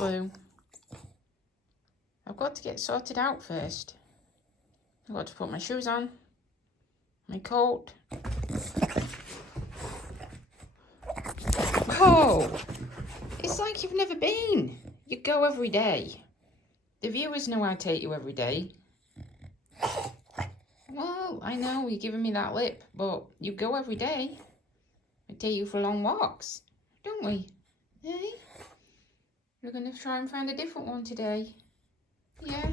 Blue. I've got to get sorted out first. I've got to put my shoes on, my coat. Oh, it's like you've never been. You go every day. The viewers know I take you every day. Well, I know you're giving me that lip, but you go every day. I take you for long walks, don't we? Eh? We're going to try and find a different one today. Yeah.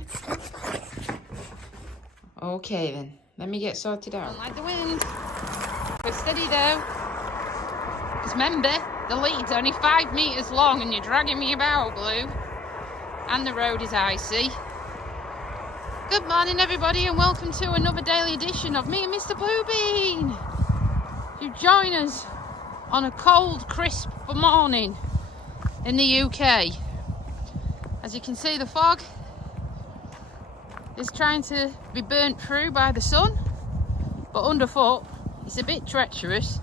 Okay then, let me get sorted out. Don't like the wind. Go steady though. Because remember, the lead's only 5 metres long and you're dragging me about, Blue. And the road is icy. Good morning everybody and welcome to another daily edition of me and Mr. Bluebean. You join us on a cold, crisp morning in the UK. As you can see, the fog is trying to be burnt through by the sun, but underfoot it's a bit treacherous.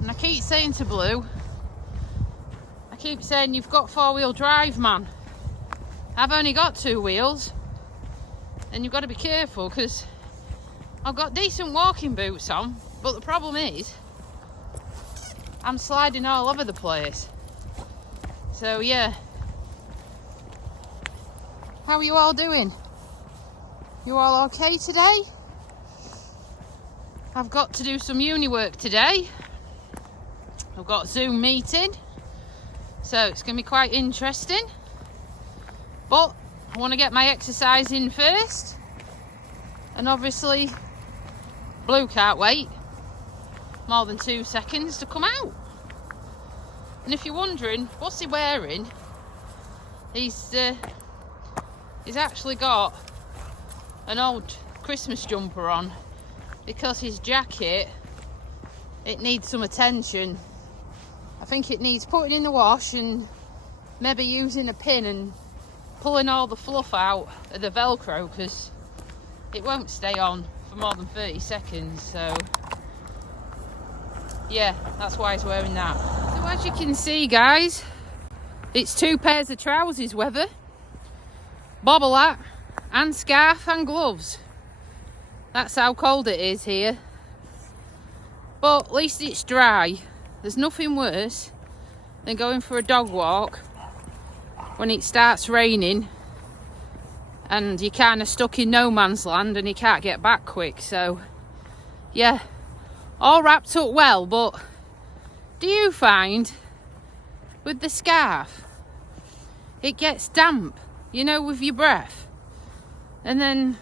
And I keep saying to Blue, I keep saying, you've got 4-wheel drive, man. I've only got 2 wheels. And you've got to be careful because I've got decent walking boots on, but the problem is I'm sliding all over the place. So yeah. How are you all doing? You all okay today? I've got to do some uni work today. I've got a Zoom meeting, so it's going to be quite interesting. But I want to get my exercise in first. And obviously, Blue can't wait more than 2 seconds to come out. And if you're wondering, what's he wearing? He's actually got an old Christmas jumper on because his jacket, it needs some attention. I think it needs putting in the wash and maybe using a pin and pulling all the fluff out of the Velcro because it won't stay on for more than 30 seconds. So yeah, that's why he's wearing that. So as you can see guys, it's 2 pairs of trousers weather, bobble hat and scarf and gloves. That's how cold it is here, but at least it's dry. There's nothing worse than going for a dog walk when it starts raining and you're kind of stuck in no man's land and you can't get back quick. So yeah, all wrapped up well. But do you find with the scarf it gets damp, you know, with your breath, and then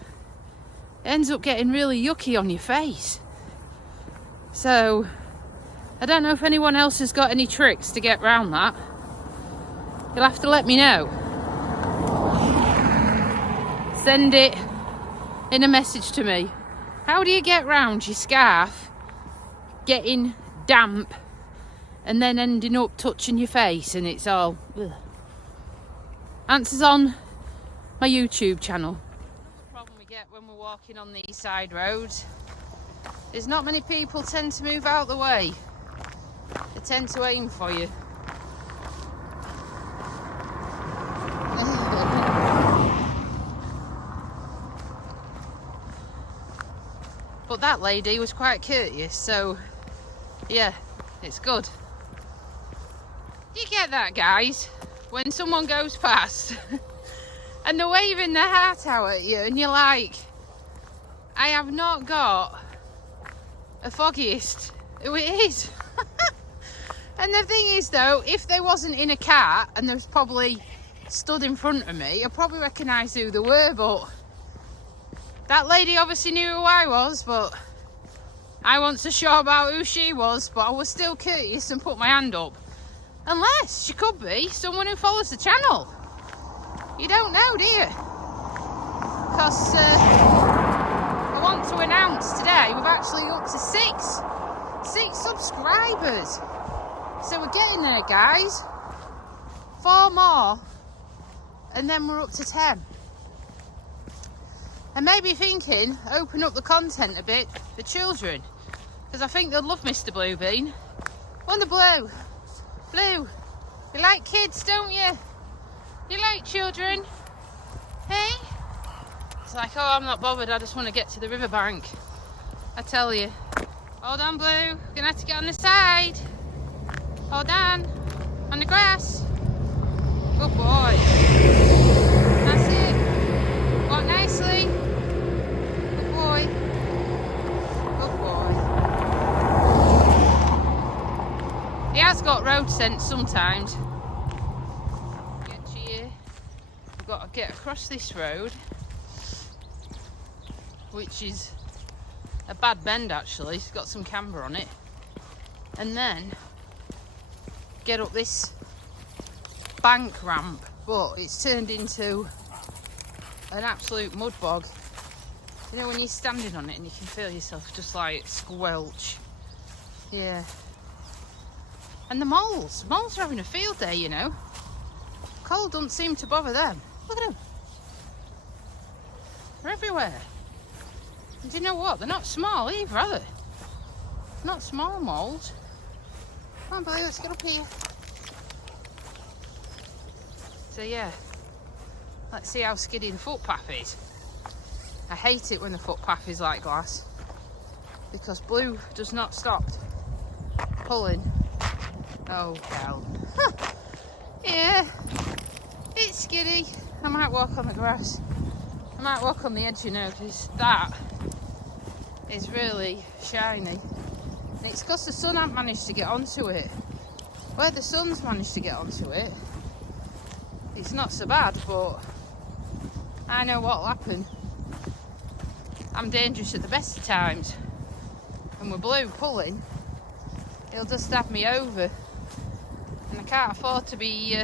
it ends up getting really yucky on your face? So I don't know if anyone else has got any tricks to get around that. You'll have to let me know. Send it in a message to me. How do you get round your scarf getting damp and then ending up touching your face and it's all ugh. Answers on my YouTube channel. The problem we get when we're walking on these side roads is not many people tend to move out the way. They tend to aim for you. But that lady was quite courteous, so yeah, it's good. Do you get that, guys? When someone goes past and they're waving their heart out at you and you're like, I have not got a foggiest who it is. And the thing is though, if they wasn't in a car and they was probably stood in front of me, I'd probably recognise who they were. But that lady obviously knew who I was, but I wasn't so sure about who she was, but I was still courteous and put my hand up. Unless she could be someone who follows the channel. You don't know, do you? Because I want to announce today we've actually up to 6 subscribers. So we're getting there, guys. 4 more and then we're up to 10. And maybe thinking, open up the content a bit for children, because I think they'll love Mr. Bluebean. Wonder Blue, you like kids, don't you? You late, children? Hey? It's like, oh, I'm not bothered, I just want to get to the riverbank. I tell you. Hold on, Blue. Gonna have to get on the side. Hold on. On the grass. Good boy. That's it. Walk nicely. Good boy. Good boy. He has got road sense sometimes. Get to you. We've got to get across this road, which is a bad bend actually. It's got some camber on it. And then get up this bank ramp, but it's turned into an absolute mud bog. You know when you're standing on it and you can feel yourself just like squelch. Yeah. And the moles are having a field day, you know. Cold doesn't seem to bother them. Look at them. They're everywhere. And do you know what? They're not small either, are they? Not small moles. Come on, Billy, let's get up here. So yeah, let's see how skiddy the footpath is. I hate it when the footpath is like glass because Blue does not stop pulling. Oh, hell. Yeah, it's skiddy. I might walk on the grass. I might walk on the edge, you know, because that is really shiny. And it's because the sun hasn't managed to get onto it. Where the sun's managed to get onto it, it's not so bad, but I know what'll happen. I'm dangerous at the best of times. And with Blue pulling, he'll just have me over. And I can't afford to be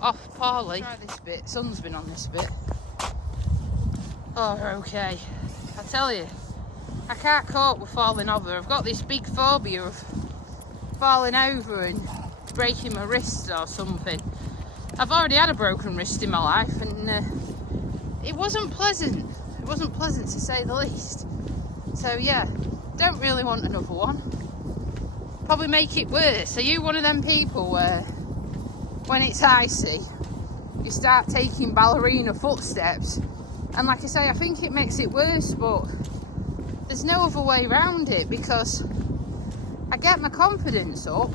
off poorly. Try this bit. Sun's been on this bit. Oh, okay. I tell you, I can't cope with falling over. I've got this big phobia of falling over and breaking my wrist or something. I've already had a broken wrist in my life, and it wasn't pleasant. It wasn't pleasant to say the least. So yeah, don't really want another one. Probably make it worse. Are you one of them people where when it's icy you start taking ballerina footsteps? And like I say, I think it makes it worse, but there's no other way around it, because I get my confidence up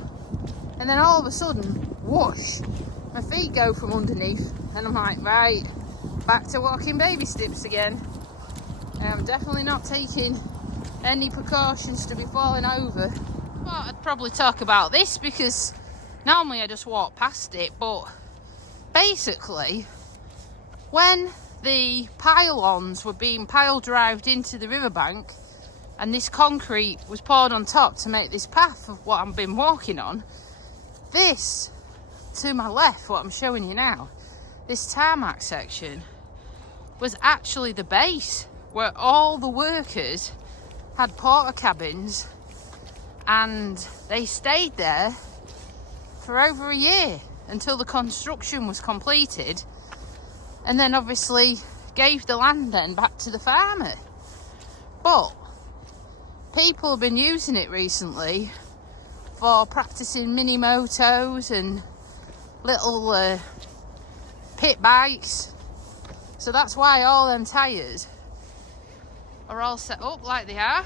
and then all of a sudden, whoosh, my feet go from underneath and I'm like, right, back to walking baby steps again. And I'm definitely not taking any precautions to be falling over. Well, I'd probably talk about this because normally I just walk past it, but basically when the pylons were being pile drived into the riverbank and this concrete was poured on top to make this path of what I've been walking on, this to my left, what I'm showing you now, this tarmac section was actually the base where all the workers had porta cabins, and they stayed there for over a year until the construction was completed, and then obviously gave the land then back to the farmer. But people have been using it recently for practicing mini motos and little pit bikes, so that's why all them tyres are all set up like they are.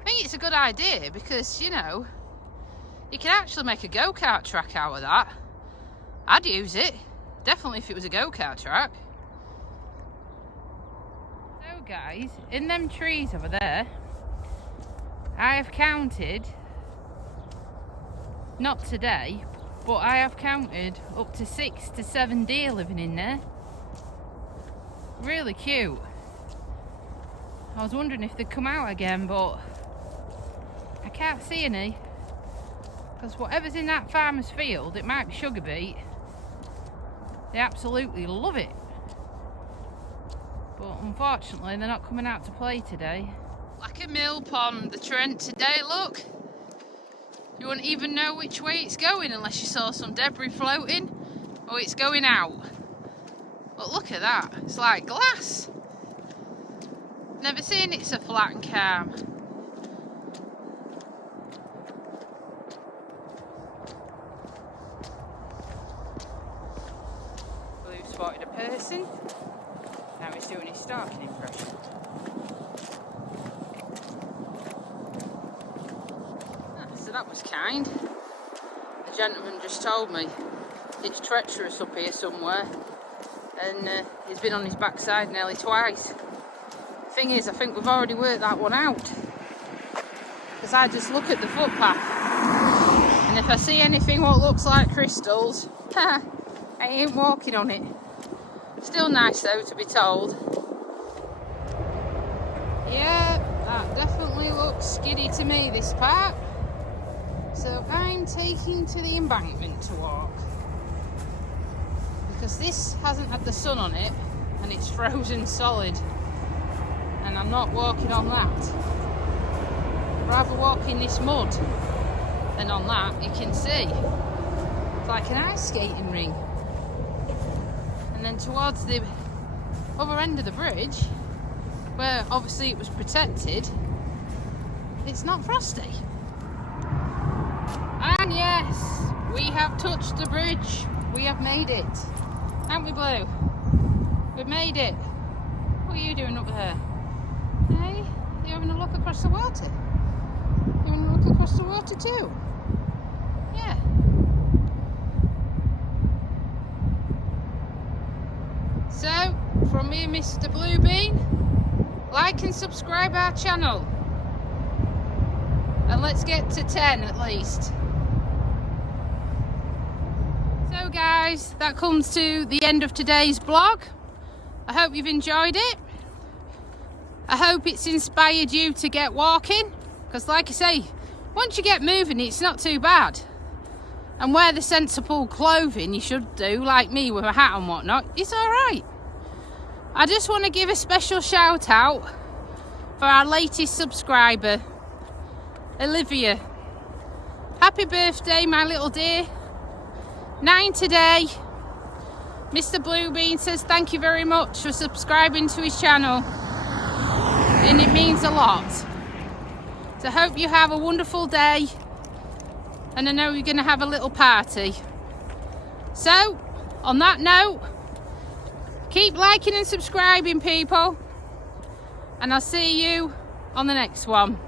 I think it's a good idea because, you know, you can actually make a go-kart track out of that. I'd use it, definitely, if it was a go-kart track. So guys, in them trees over there, I have counted, not today, but I have counted up to 6 to 7 deer living in there. Really cute. I was wondering if they'd come out again, but I can't see any, because whatever's in that farmer's field, it might be sugar beet, they absolutely love it. But unfortunately they're not coming out to play today. Like a mill pond, the Trent today, look. You wouldn't even know which way it's going unless you saw some debris floating or it's going out. But look at that, it's like glass. Never seen it so flat and calm. listen. Now he's doing his stalking impression. So that was kind. The gentleman just told me it's treacherous up here somewhere, and he's been on his backside nearly twice. Thing is, I think we've already worked that one out, because I just look at the footpath, and if I see anything what looks like crystals, I ain't walking on it. Still nice though, to be told. Yeah, that definitely looks skiddy to me, this part. So I'm taking to the embankment to walk, because this hasn't had the sun on it and it's frozen solid, and I'm not walking on that. I'd rather walk in this mud than on that. You can see it's like an ice skating ring. And then towards the other end of the bridge, where obviously it was protected, it's not frosty. And yes, we have touched the bridge. We have made it. Haven't we, Blue? We've made it. What are you doing up there? Hey, you're having a look across the water? You're having a look across the water too? Yeah. So, from me and Mr. Bluebean, like and subscribe our channel. And let's get to 10 at least. So guys, that comes to the end of today's vlog. I hope you've enjoyed it. I hope it's inspired you to get walking, because like I say, once you get moving, it's not too bad. And wear the sensible clothing you should do, like me with a hat and whatnot, it's alright. I just want to give a special shout out for our latest subscriber, Olivia. Happy birthday, my little dear. 9 today. Mr. Bluebean says thank you very much for subscribing to his channel, and it means a lot. So I hope you have a wonderful day, and I know you're going to have a little party. So on that note, keep liking and subscribing, people, and I'll see you on the next one.